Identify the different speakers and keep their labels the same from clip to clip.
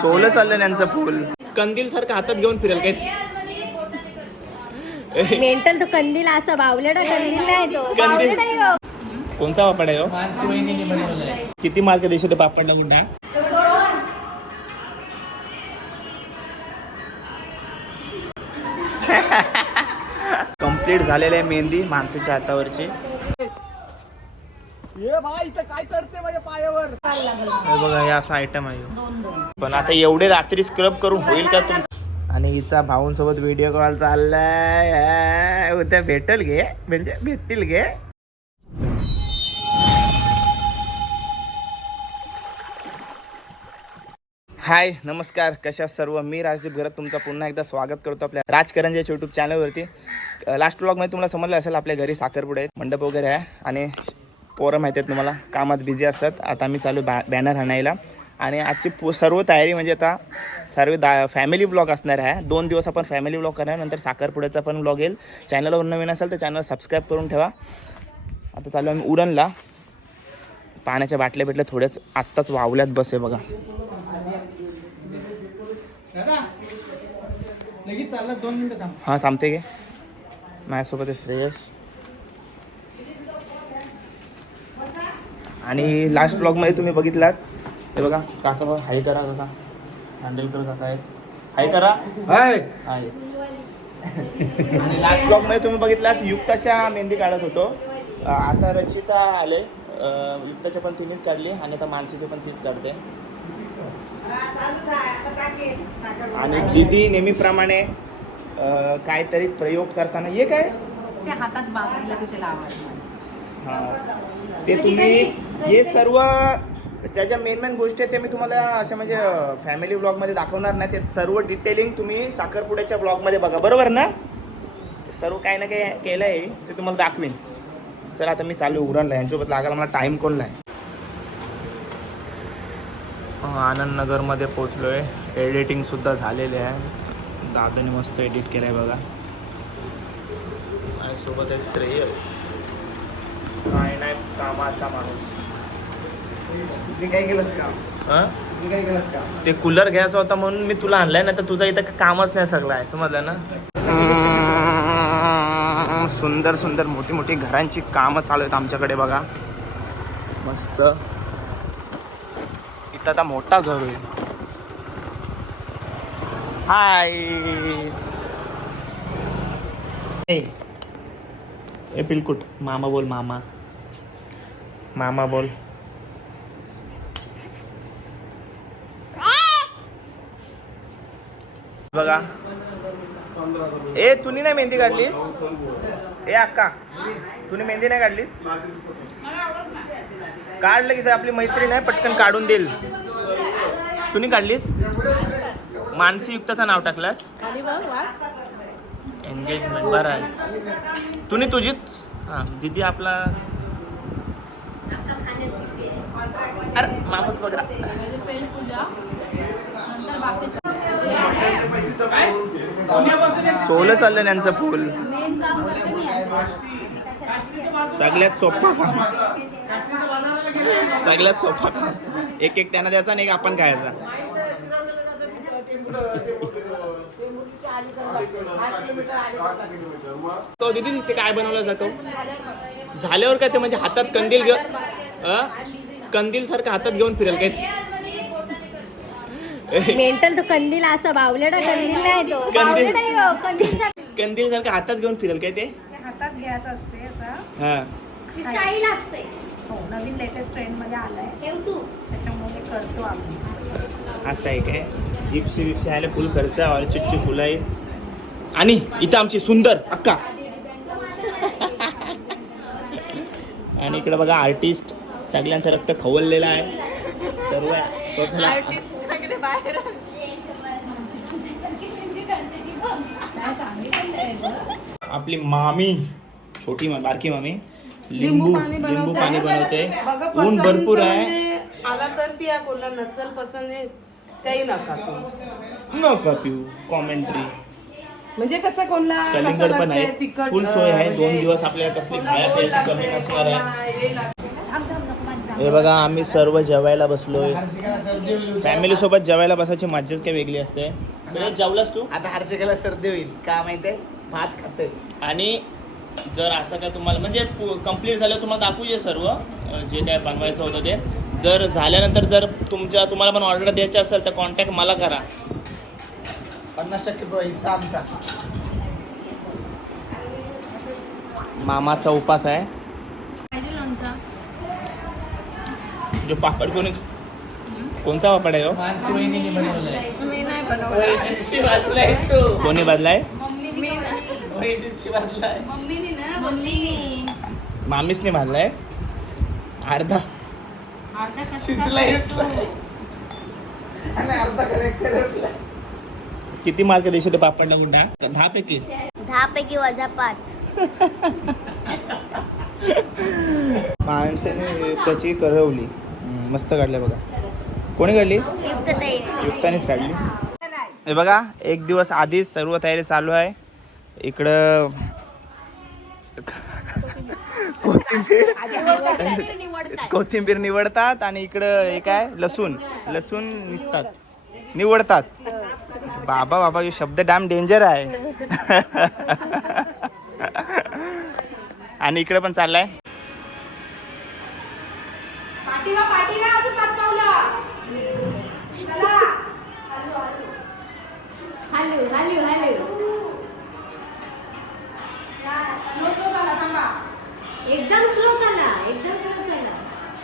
Speaker 1: सोलं चाललं त्यांचं फुल
Speaker 2: कंदील सारखं हातात घेऊन फिरेल काय
Speaker 3: मेंटल तो कंदील असा बावलेडा कंदील नाही तो
Speaker 2: कंदील.
Speaker 3: बावलेडा आहे हो.
Speaker 2: कोणता पापड आहे हो? किती मार्क देशील पापडला गुंडा
Speaker 1: कंप्लीट झालेली आहे मेहंदी माणसाच्या हातावरची बघा हे असा आयटम आहे. पण आता एवढे रात्री स्क्रब करून होईल का तुम आणि हिचा भाऊंसोबत व्हिडिओ कॉल चाललाय. आहे. उद्या भेटल घे म्हणजे भेटतील घे हाय नमस्कार. कशा सर्व? मी राजदीप घरात. तुमचं पुन्हा एकदा स्वागत करतो आपल्या राजकरंजेच्या यूट्यूब चॅनलवरती लास्ट ब्लॉगमध्ये तुम्हाला समजलं असेल आपल्या घरी साखरपुडे आहेत मंडप वगैरे आहे. आणि पोरं माहिती आहेत तुम्हाला कामात बिझी असतात. आता आम्ही चालू बॅ बॅनर आणायला. आणि आजची पो सर्व तयारी म्हणजे आता सर्व दा फॅमिली ब्लॉग असणार आहे. दोन दिवस आपण फॅमिली ब्लॉग करणार नंतर साखरपुड्याचा पण ब्लॉग येईल. चॅनलवर नवीन असेल तर चॅनल सबस्क्राईब करून ठेवा. आता चालू आम्ही उडणला पाण्याच्या बाटल्या भेटल्या थोड्याच आत्ताच वावल्यात बस आहे बघा. हां थांबते गे माझ्यासोबत आहे श्रेयस. आणि लास्ट ब्लॉगमध्ये तुम्ही बघितलात. ते बघा काका बघा हाय करा काका. खांडेलकर काका आहेत हाय करा. हाय हाय आणि लास्ट ब्लॉगमध्ये तुम्ही बघितलात युक्ताच्या मेहंदी काढत होतो. आता रचिता आले. युक्ताच्या पण तिनेच काढली आणि आता मानसीची पण तीच काढते. आणि दीदी नेहमीप्रमाणे काहीतरी प्रयोग करताना हे काय?
Speaker 4: ते हातात बांधलेलं तिचे लावायचे.
Speaker 1: हा. ते तुम्ही हे सर्व ज्या ज्या मेन मेन गोष्टी आहेत ते मी तुम्हाला अशा म्हणजे फॅमिली ब्लॉगमध्ये दाखवणार नाही. ते सर्व डिटेलिंग तुम्ही साखरपुड्याच्या ब्लॉगमध्ये बघा. बरोबर ना? सर्व काही ना काही केलं आहे ते तुम्हाला दाखवीन. तर आता मी चालू उरणला यांच्यासोबत लागायला मला टाईम कोण नाही. आनंदनगरमध्ये पोचलो आहे एडिटिंगसुद्धा झालेले आहे. दादाने मस्त एडिट केलं आहे बघा. माझ्यासोबत आहे श्रेय काय नाही कामाचा माणूस.
Speaker 5: काय केलंस का
Speaker 1: हं?
Speaker 5: काय केलंस का
Speaker 1: ते कूलर घ्यायचा होता म्हणून मी तुला आणलाय ना तर तुझा इथं कामच नाही सगळं आहे समजलं ना? सुंदर सुंदर मोठी मोठी घरांची कामं चालू आहेत आमच्याकडे बघा. मस्त. इथं आता मोठा घर होईल हाय ए पिलकुट मामा बोल मामा. मामा बोल. बघा. ए तुम्ही नाही मेहंदी काढलीस? ए अक्का. तुम्ही मेहंदी नाही काढलीस? काढलं की तर आपली मैत्रीण आहे पटकन काढून देईल. तुम्ही काढलीस? मानसी युक्ताचं नाव टाकलास? एंगेजमेंट बरं. आहे तुम्ही तुझीच हां दीदी आपला अरे मामाच वगैरे सोलं चाललं त्यांचं फुल.
Speaker 3: मेन काम करते मी यांचं.
Speaker 1: सगळ्यात सोपा काम. सगळ्यात सोपा काम. एक एक त्यांना द्यायचा आणि एक आपण खायचा.
Speaker 2: तो दीदी ते काय बनवलं जातो? झाल्यावर काय ते म्हणजे हातात कंदील घेऊन अं? कंदील सारखं हातात घेऊन फिरेल काय
Speaker 3: मेंटल तो कंदील असा बावलेडा कंदील नाही तो. बावलेडा आहे हो, कंदील
Speaker 2: कंदील सारखं हातात घेऊन फिरेल काय ते?
Speaker 4: हातात घ्यायचं असते असं.
Speaker 2: हा.
Speaker 3: स्टाईल असते.
Speaker 4: हो नवीन लेटेस्ट ट्रेंडमध्ये आलाय.
Speaker 3: ठेव तू.
Speaker 4: त्याच्यामुळे ते करतो आम्ही.
Speaker 1: असं आहे काय? जिप्सी बिप्सी आले फुल खर्च ऑर्चिडची फुलं आहेत. आणि इथं आमची सुंदर अक्का. आणि इकडे बघा आर्टिस्ट सगळ्यांचं रक्त खवललेलं आहे. सर्व स्वतःला
Speaker 4: द्यायचं
Speaker 1: आपली मामी छोटी मा- बारकी मामी लिंबू लिंबू पाणी बनवते. ऊन भरपूर आहे.
Speaker 6: म्हणजे आला तर पिया कोणाला नसल पसंत त्याही नका तू
Speaker 1: नका पिऊ. कॉमेंट्री
Speaker 6: म्हणजे कसं कोणाला
Speaker 1: कलिंगड पण आहे.
Speaker 6: तिखट
Speaker 1: फुल सोय आहे. दोन
Speaker 6: म्हणजे
Speaker 1: दिवस आपल्याला कसली खाया प्यायची कमी नसणार आहे.
Speaker 6: हे
Speaker 1: बघा आम्ही सर्व जेवायला बसलोय. फॅमिली सोबत जेवायला बसायची मजाच काही वेगळी असते. सगळं जेवलास तू?
Speaker 5: आता हर्षिकाला सर्दी होईल. का माहितीये? भात खाते
Speaker 1: आणि जर असं काय तुम्हाला म्हणजे कंप्लीट झालं तुम्हाला दाखवू सर्व जे काय बनवायचं होतं ते. जर झाल्यानंतर जर तुमच्या तुम्हाला पण ऑर्डर द्यायची असेल तर कॉन्टॅक्ट मला करा.
Speaker 5: पन्नास टक्के हिस्सा आमचा.
Speaker 1: मामाचा उपास आहे
Speaker 4: पाहिजे लोणचं
Speaker 1: जो पापड कोणी कोणता पापड आहे हो?
Speaker 4: मी नाही बनवलं.
Speaker 1: कोणी बदलाय
Speaker 4: ना
Speaker 1: मामीसने बांधलाय अर्धा. किती मार्क देशील ते पापडला गुंडा? दहा पैकी
Speaker 3: दहा पैकी वजा पाच.
Speaker 1: माणसाने त्याची करवली. मस्त काढल्या बघा. कोणी काढली? युक्तानेच काढली. हे बघा एक दिवस आधीच सर्व तयारी चालू आहे. इकडं कोथिंबीर कोथिंबीर निवडतात आणि इकडं हे काय? लसूण. लसूण निसतात. निवडतात. बाबा बाबा हे शब्द डॅम डेंजर आहे. आणि इकडं पण चाललाय.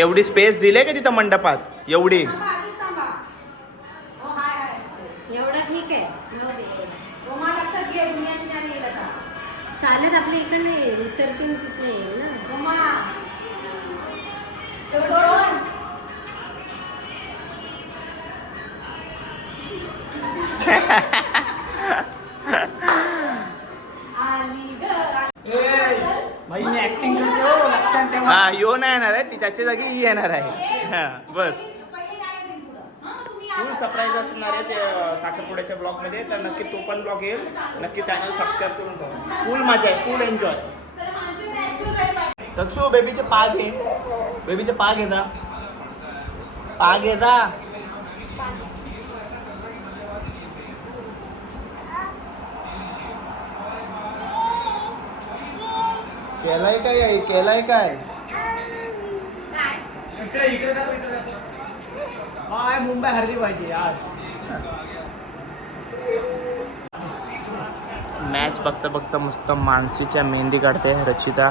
Speaker 1: तेवढी स्पेस दिली का तिथं मंडपात? एवढी?
Speaker 3: एवढा ठीक आहे. चालत आपल्या उतरतील तिथनं येईल ना?
Speaker 1: नाही येणार आहे ती त्याच्या जागी ही येणार आहे. हा बस. फुल सरप्राईज असणार आहे ते साखरपुड्याच्या ब्लॉगमध्ये तर नक्की तो पण ब्लॉग येईल. नक्की चॅनल सबस्क्राईब करून ठेवा. फुल मजा आहे फुल एन्जॉय तक्षू बेबीचे पाग घे. बेबीचे पाग घेता पाग घेता केलाय काय आई? केलाय काय?
Speaker 5: इकडे इकडे हाय मुंबई हरली पाहिजे आज.
Speaker 1: मॅच बघता बघता मस्त मानसीच्या मेहंदी काढते रचिता.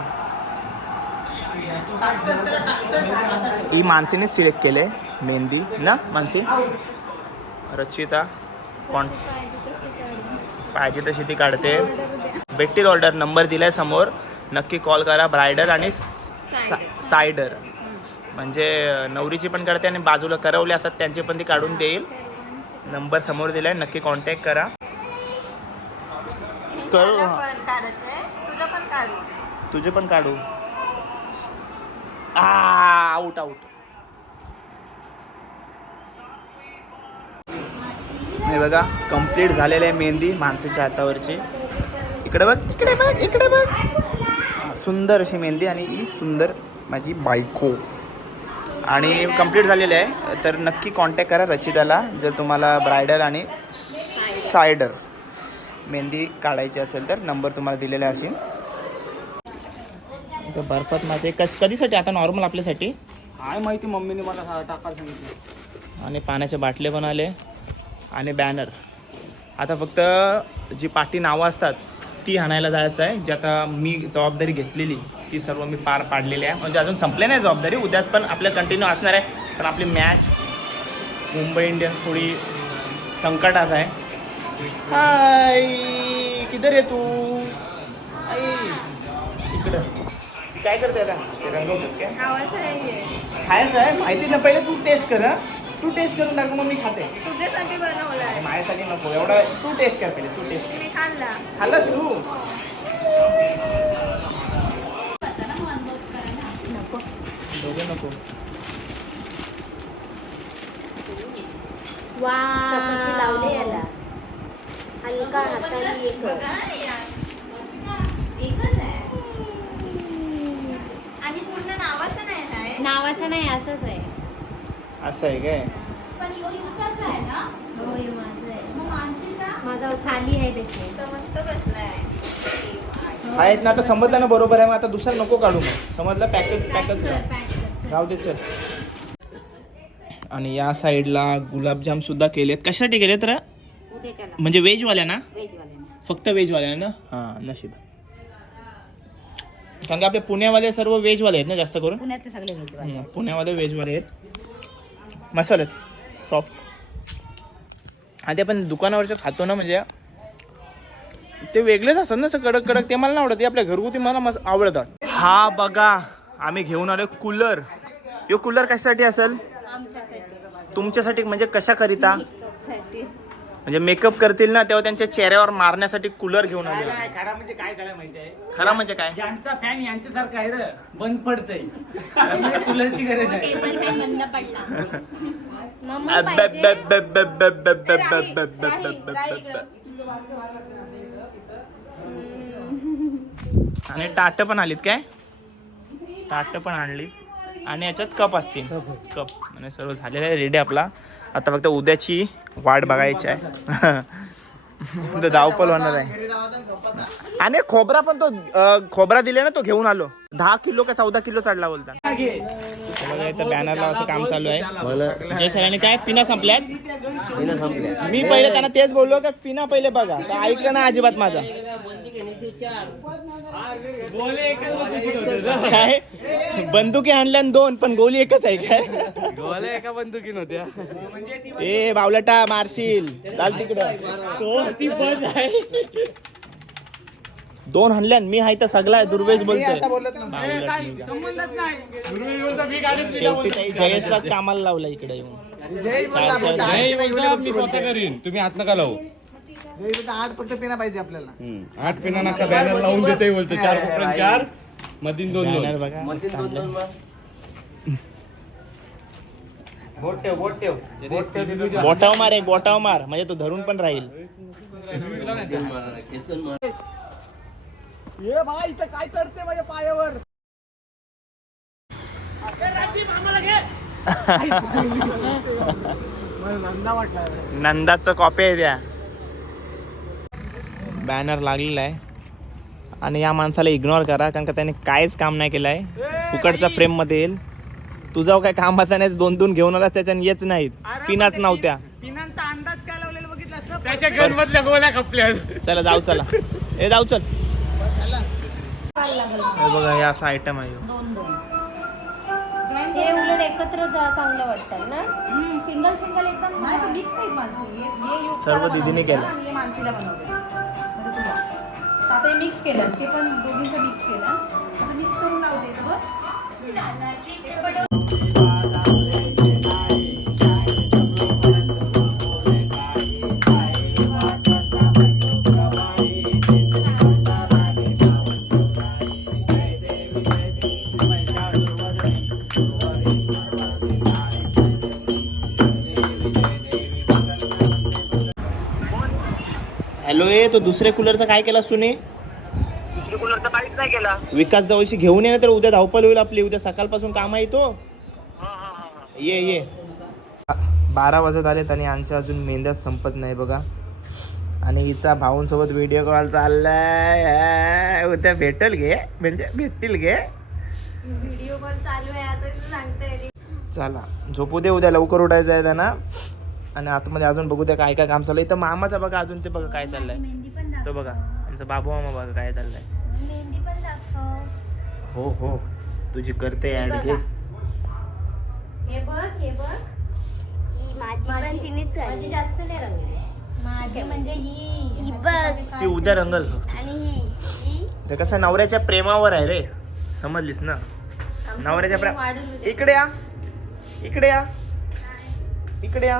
Speaker 1: ही मानसीने सिलेक्ट केले मेहंदी. ना मानसी? रचिता कोण? पाहिजे तशी ती काढते. भेटतील ऑर्डर नंबर दिलाय समोर. नक्की कॉल करा. ब्रायडर आणि सा- सायडर म्हणजे नवरीची पण काढते आणि बाजूला करवले असतात त्यांची पण ती काढून देईल. नंबर समोर दिलाय नक्की कॉन्टॅक्ट करा. करू
Speaker 4: तुझं पण काढू.
Speaker 1: तुझे पण काढू. आ आऊट आऊट हे बघा कंप्लीट झालेली आहे मेहंदी माणसाच्या हातावरची. इकडे बघ इकडे बघ इकडे बघ. सुंदर अशी मेहंदी आणि ही सुंदर माझी बायको. आणि कंप्लीट झालेली आहे. तर नक्की कॉन्टॅक्ट करा रचिताला जर तुम्हाला ब्रायडल आणि सायडर मेहंदी काढायची असेल तर नंबर तुम्हाला दिलेला असेल इथं बर्फात माझे कश कधीसाठी? आता नॉर्मल आपल्यासाठी.
Speaker 5: काय माहिती मम्मीने मला सा- टाकायला सांगितलं.
Speaker 1: आणि पाण्याचे बाटले पण आले. आणि बॅनर आता फक्त जी पाठी नावं असतात ती आणायला जायचं आहे जी आता मी जबाबदारी घेतलेली. ती सर्व मी पार पाडलेली आहे. म्हणजे अजून संपले नाही जबाबदारी उद्यात पण आपल्या कंटिन्यू असणार आहे. पण आपली मॅच मुंबई इंडियन्स थोडी संकटात आहे. हाय किधर आहे तू? आई इकडं. काय करते आता? ते रंगवतेस काय? खायचं आहे. माहिती ना पहिले तू टेस्ट कर हं. तू टेस्ट करून टाक मग मी खाते.
Speaker 4: तुझ्यासाठी बनवलाय.
Speaker 1: माझ्यासाठी नको. एवढा तू टेस्ट कर पहिले तू टेस्ट
Speaker 4: खाल्ला.
Speaker 1: खाल्लास तू? दोघे नको.
Speaker 3: वा लावले याला. हलका हाताने एक.
Speaker 4: एकच आहे. आणि पूर्ण नावाचं नाही आहे
Speaker 3: नावाचं माझं नाही असंच आहे.
Speaker 1: असं आहे काय?
Speaker 3: पण यो युक्ताच आहे ना? हो हे माझं आहे. मग मानसीचा? माझा साली आहे समस्त बसलाय.
Speaker 1: आहेत ना आता समजलं ना बरोबर आहे मग आता दुसरं नको काढू मग. समजलं? पॅकेज पॅकेज राहू दे सर आणि या साईडला गुलाबजाम सुद्धा केलेत. कशासाठी केलेत रे? म्हणजे व्हेजवाल्या ना? फक्त व्हेजवाल्या ना? हां नशीब. कारण आपले पुण्यावाले सर्व व्हेजवाले आहेत ना जास्त करून? पुण्यावाले व्हेजवाले आहेत. मसालेच. सॉफ्ट आणि ते आपण दुकानावरचं खातो ना म्हणजे? ते वेगळेच असतात ना कडक कडक. ते मला नाही आवडत. ते आपल्या घरगुती मला मस्त आवडतात. हा बघा आम्ही घेऊन आलो कूलर. यो कूलर कशासाठी असेल? तुमच्यासाठी म्हणजे कशाकरिता? म्हणजे मेकअप करतील ना तेव्हा त्यांच्या चेहऱ्यावर मारण्यासाठी कूलर घेऊन आले.
Speaker 5: खरा म्हणजे काय झालं माहिती आहे?
Speaker 1: खरा म्हणजे काय?
Speaker 5: यांचा फॅन यांच्यासारखा आहे र बंद पडतंय. म्हणजे कूलरची गरज आहे.
Speaker 1: आणि टाट पण आलीत काय? टाट पण आणली. आणि याच्यात कप असतील. कप म्हणजे सर्व झालेलं आहे रेडी आपला. आता फक्त उद्याची वाट बघायची आहे. धावपल होणार आहे. आणि खोबरा पण तो खोबरा दिले ना तो घेऊन आलो. दहा किलो का चौदा किलो चढला बोलता. बॅनरला असं काम चालू आहे. जय सरांनी काय? पिना संपल्यात? मी पहिले त्यांना तेच बोललो का पिना पहिले बघा. ऐकलं ना अजिबात माझा. काय? बंदुकी आणल्या न दोन पण गोली एकच आहे काय?
Speaker 2: गोल्या एका बंदुकीन होत्या.
Speaker 1: ए बावलटा मारशील. चाल तिकडं. तो ती बंद आहे. दोन हाणल्यान मी हाय तर सगळा दुर्वेश बोलतोय. जयेशलाच कामाला लावला इकडे येऊन.
Speaker 2: मी स्वतः करीन. तुम्ही हात नका लावू.
Speaker 5: आठ फक्त पिना पाहिजे आपल्याला.
Speaker 2: आठ पिना नका बॅनर लावून देते बोलतो. चार कोपऱ्यात चार मधीन दोन दोन.
Speaker 1: बघा. बोटाव मार एक बोटाव मार. म्हणजे तो धरून पण राहील.
Speaker 5: ये बा इथं काय चढते माझ्या पायावर? मला नंदा वाटला.
Speaker 1: नंदाचं कॉपी आहे त्या. बॅनर लागलेला आहे. आणि या माणसाला इग्नोर करा कारण का त्याने काहीच काम नाही केलं आहे. फुकटचा फ्रेममध्ये येईल. तुझा काय कामाचा नाही दोन दोन घेऊन आला त्याच्याने येच नाहीत. पिनाच नव्हत्या.
Speaker 5: पिनांचा अंदाज काय लावलेला बघितलास ना?
Speaker 2: त्याच्या गनमधल्या गोल्या खपल्या
Speaker 1: चला जाऊ चला. ए जाऊ चल. हे बघा हे असा आयटम आहे. ह्यो.
Speaker 4: दोन दोन
Speaker 3: हे उलट एकत्र जा- चांगलं वाटतं ना? सिंगल सिंगल एकदम
Speaker 4: मिक्स मानसी हे
Speaker 1: सर्व दीदीने केलं.
Speaker 4: हे मानसीला बनवले मिक्स केलं. ते पण दोघींचं मिक्स केलं. आता मिक्स करून लावते बघ.
Speaker 1: हॅलो ए तो दुसऱ्या कूलरचा काय केला सुने
Speaker 5: काहीच नाही केला.
Speaker 1: विकास जवळशी घेऊन ये ना तर उद्या धावपल होईल आपली. उद्या सकाळपासून काम आहे तो. ये ये. बारा वाजत आलेत आणि आमच्या अजून मेंढ्या संपत नाही बघा. आणि हिचा भाऊंसोबत व्हिडिओ कॉल चाललाय. उद्या भेटल घे म्हणजे भेटतील घे
Speaker 3: व्हिडिओ कॉल चालू आहे आता तू सांगताय
Speaker 1: चला झोपू दे उद्या लवकर उठायचं आहे त्यांना. आणि आतमध्ये अजून बघू द्या काय काय काम चाललंय इथं मामाचा बघा अजून ते बघा काय चाललंय.
Speaker 3: मेहंदी पण
Speaker 1: तो बघा. आमचा बाबू मामा बघा काय चाललंय.
Speaker 3: मेहंदी पण दाखव.
Speaker 1: हो हो. तुझी करते ऍड घे.
Speaker 3: हे बघ हे बघ. माझी पण तिनेच माझी जास्त नाही रंगली. माझी म्हणजे ही ही बघ.
Speaker 1: ती उद्या रंगल
Speaker 3: आणि ही ही
Speaker 1: ते कसं नवऱ्याच्या प्रेमावर आहे रे. समजलीस ना? नवऱ्याच्या प्रेम. इकडे या. इकडे या. इकडे या.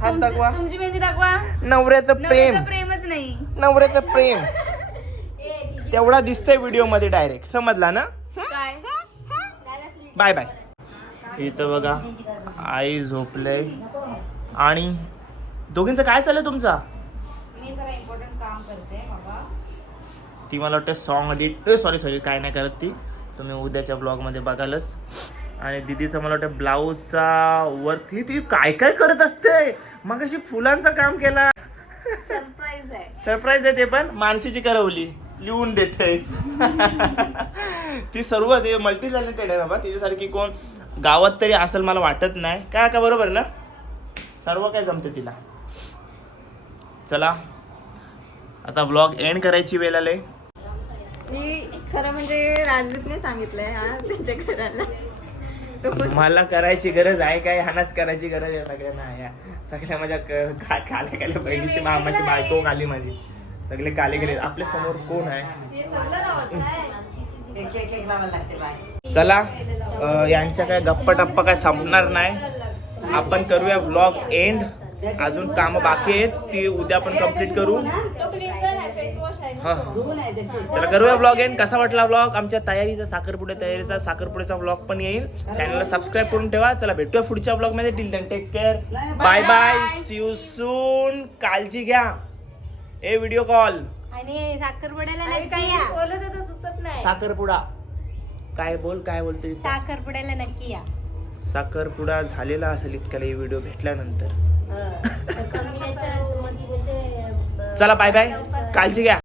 Speaker 1: हात दाखवा
Speaker 3: तुमची मेहंदी दाखवा
Speaker 1: नवऱ्याचं प्रेम.
Speaker 3: नवऱ्याचं प्रेमच नाही.
Speaker 1: नवऱ्याचं प्रेम. तेवढा दिसतंय व्हिडिओमध्ये डायरेक्ट समजला ना?
Speaker 3: काय?
Speaker 1: बाय बाय इथं बघा आई झोपलंय. आणि दोघींचं काय चाललंय तुमचा?
Speaker 4: मी जरा इम्पॉर्टंट काम करते बाबा.
Speaker 1: ती मला वाटतं सॉन्ग एडिट सॉरी सॉरी काय नाही करत ती. तुम्ही उद्याच्या ब्लॉगमध्ये बघालच. आणि दीदीचं मला वाटतं ब्लाऊजचा वर्क ही ती काय काय करत असते? मग अशी फुलांचं काम केला.
Speaker 3: सरप्राईज आहे.
Speaker 1: सरप्राईज आहे ते पण. मानसीची करवली. लिहून देते. ती सर्व ते मल्टी टॅलेंटेड आहे बाबा. तिच्यासारखी कोण गावात तरी असेल मला वाटत नाही. काय का बरोबर ना? सर्व काय जमते तिला. चला. आता ब्लॉग एंड करायची वेळ आले.
Speaker 7: मी खरं म्हणजे राजदीपने सांगितलंय हा त्यांच्या घराला. तो
Speaker 1: मला करायची गरज आहे काय? ह्यानाच करायची गरज आहे सगळ्यांना. या सगळ्या माझ्या काले काले बहिणीची मामाची बायको आली माझी. सगळे काले गेले. आपल्यासमोर कोण आहे? चला यांच्या काय गप्पा टप्पा काय संपणार नाही. आपण करूया ब्लॉग एंड अजून काम बाकी आहेत. ती उद्या आपण कंप्लीट करू. हा. चला करूया ब्लॉग एंड कसा वाटला ब्लॉग आमच्या तयारीचा साखरपुडे तयारीचा साखरपुडेचा ब्लॉग पण येईल. चॅनलला सबस्क्राईब करून ठेवा. चला भेटूया पुढच्या ब्लॉगमध्ये. Till then take care bye bye see you soon काळजी घ्या. ए व्हिडिओ कॉल
Speaker 3: आणि साखरपुड्याला नक्की या. बोलत होता सुचत नाही.
Speaker 1: साखरपुडा. काय बोल काय बोलते
Speaker 3: साखरपुड्याला नक्की या.
Speaker 1: साखरपुडा झालेला असेल इतक्याला ही व्हिडिओ भेटल्यानंतर. चला बाय बाय काळजी घ्या.